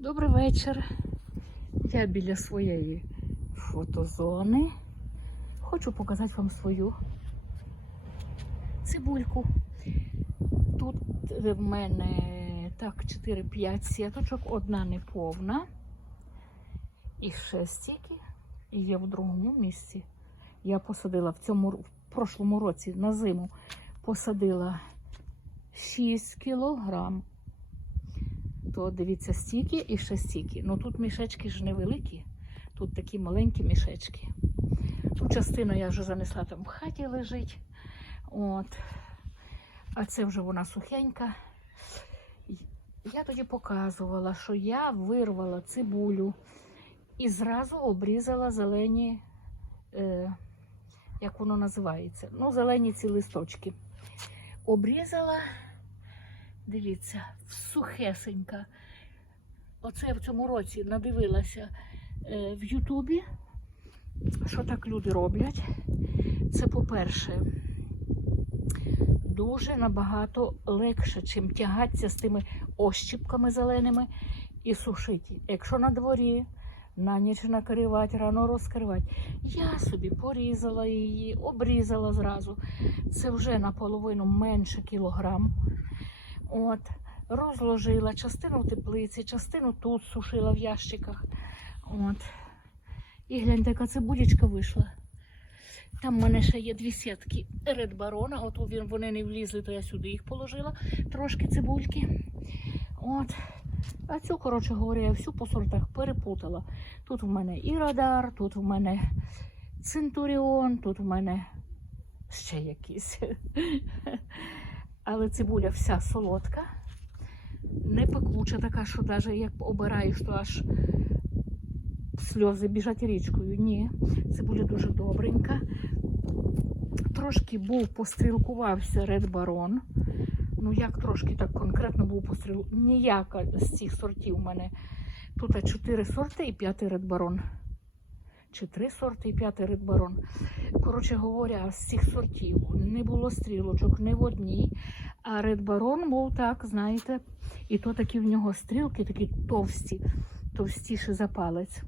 Добрий вечір. Я біля своєї фотозони. Хочу показати вам свою цибульку. Тут в мене так 4-5 сіточок, одна неповна. І ще стільки і є в другому місці. Я посадила в цьому в прошлому році на зиму посадила 6 кілограм. То дивіться стільки і ще стільки. Ну тут мішечки ж невеликі, тут такі маленькі мішечки. Ту частину я вже занесла там в хаті лежить. От. А це вже вона сухенька. Я тоді показувала, що я вирвала цибулю і зразу обрізала зелені, е, як воно називається, ну, зелені ці листочки. Обрізала, дивіться, сухесенька. Оце я в цьому році надивилася е, в Ютубі, що так люди роблять. Це, по-перше, дуже набагато легше, чим тягатися з тими ощіпками зеленими і сушити. Якщо на дворі на ніч накривати, рано розкривати. Я собі порізала її, обрізала зразу. Це вже наполовину менше кілограм. От, розложила частину теплиці, частину тут сушила в ящиках. От. І гляньте, яка цибулечка вийшла. Там в мене ще є дві сітки Ред Барона. От вони не влізли, то я сюди їх положила. Трошки цибульки. От. А цю, коротше говоря, я всю по сортах перепутала. Тут в мене і радар, тут в мене Центуріон, тут в мене ще якісь. Але цибуля вся солодка, не пекуча така, що навіть як обираєш, то аж сльози біжать річкою. Ні, цибуля дуже добренька. Трошки був пострілкувався Ред Барон. Ну, як трошки так конкретно був постріл. Ніяка з цих сортів у мене. Тут чотири сорти і п'ятий Ред Барон. Чи три сорти і п'ятий Ред Барон. Коротше говоря, з цих сортів не було стрілочок ні в одній. А Ред Барон був так, знаєте, і то такі в нього стрілки, такі товсті, товстіші за палець.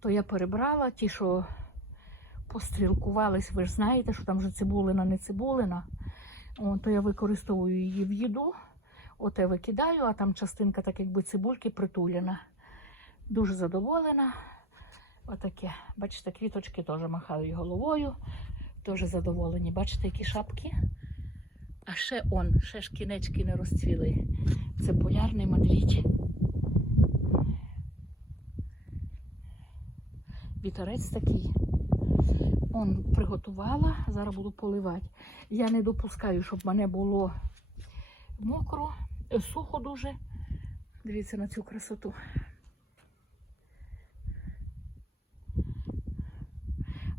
То я перебрала ті, що пострілкувались, ви ж знаєте, що там вже цибулина, не цибулина. О, то я використовую її в їду. Оте викидаю, а там частинка, так якби цибульки притулена. Дуже задоволена. Отаке. Бачите, квіточки теж махають головою. Теж задоволені. Бачите, які шапки? А ще он, ще ж кінечки не розцвіли. Це полярний медвідь. Вітерець такий. Он приготувала, зараз буду поливати. Я не допускаю, щоб мене було мокро, сухо дуже. Дивіться на цю красоту.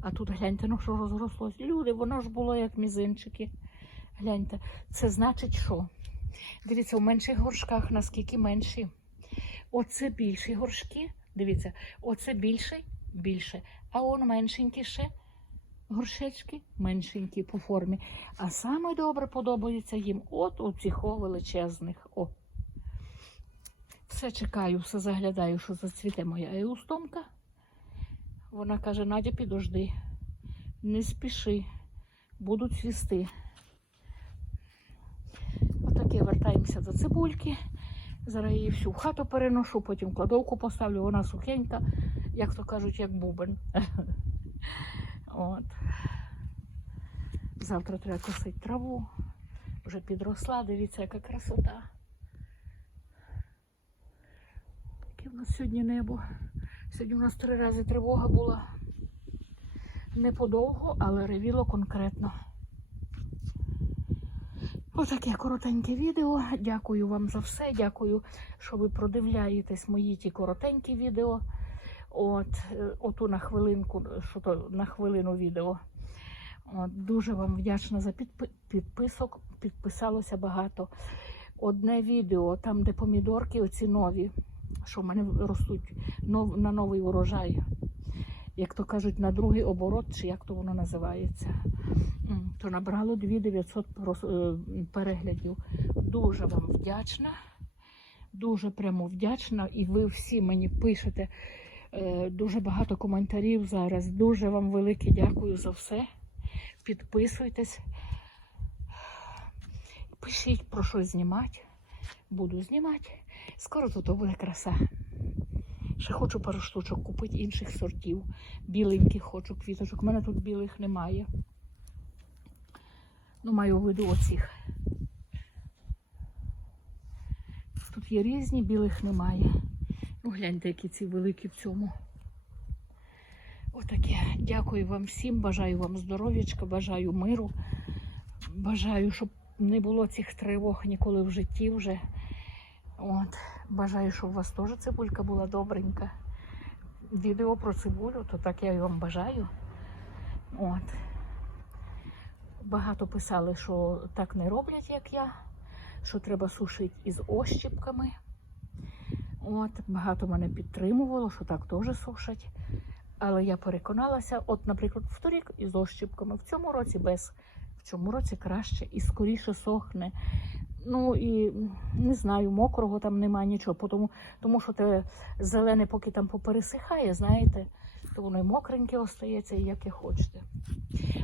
А тут гляньте, ну що розрослось. Люди, воно ж було як мізинчики. Гляньте, це значить що? Дивіться, у менших горшках наскільки менші. Оце більші горшки. Дивіться, оце більший, більше. А он меншенький ще горшечки меншенькі по формі. А саме добре подобається їм от у цих величезних. О. Все чекаю, все заглядаю, що зацвіте моя еустомка. Вона каже: Надя, підожди, не спіши, будуть цвісти. Отаке вертаємося до цибульки. Зараз її всю хату переношу, потім кладовку поставлю, вона сухенька, як то кажуть, як бубен. От. Завтра треба косити траву. Вже підросла, дивіться, яка красота. Яке в нас сьогодні небо. Сьогодні у нас три рази тривога була. Не подовго, але ревіло конкретно. Отаке коротеньке відео. Дякую вам за все. Дякую, що ви продивляєтесь мої ті коротенькі відео. От, е, оту на хвилинку, що то на хвилину відео. От, дуже вам вдячна за підпи- підписок. Підписалося багато. Одне відео, там, де помідорки, оці нові, що в мене ростуть нов, на новий урожай. Як то кажуть, на другий оборот, чи як то воно називається. То набрало 2900 е, переглядів. Дуже вам вдячна. Дуже прямо вдячна. І ви всі мені пишете е, дуже багато коментарів зараз. Дуже вам велике дякую за все. Підписуйтесь. Пишіть про що знімати. Буду знімати. Скоро тут буде краса. Ще хочу пару штучок купити інших сортів. Біленьких хочу квіточок. У мене тут білих немає. Ну, маю в виду оцих. Тут є різні, білих немає. Ну, гляньте, які ці великі в цьому. Отаке. Дякую вам всім. Бажаю вам здоров'ячка, бажаю миру. Бажаю, щоб не було цих тривог ніколи в житті вже. От. Бажаю, щоб у вас теж цибулька була добренька. Відео про цибулю, то так я і вам бажаю. От. Багато писали, що так не роблять, як я, що треба сушити із ощіпками. От, багато мене підтримувало, що так теж сушать. Але я переконалася, от, наприклад, вторік із ощіпками, в цьому році без, в цьому році краще і скоріше сохне. Ну і не знаю, мокрого там немає нічого, тому, тому що те зелене, поки там попересихає, знаєте, то воно і мокреньке остається, і як і хочете.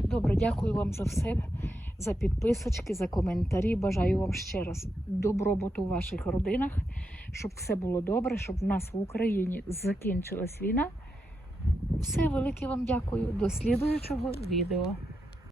Добре, дякую вам за все, за підписочки, за коментарі. Бажаю вам ще раз добробуту в ваших родинах, щоб все було добре, щоб в нас в Україні закінчилась війна. Все, велике вам дякую. До слідуючого відео.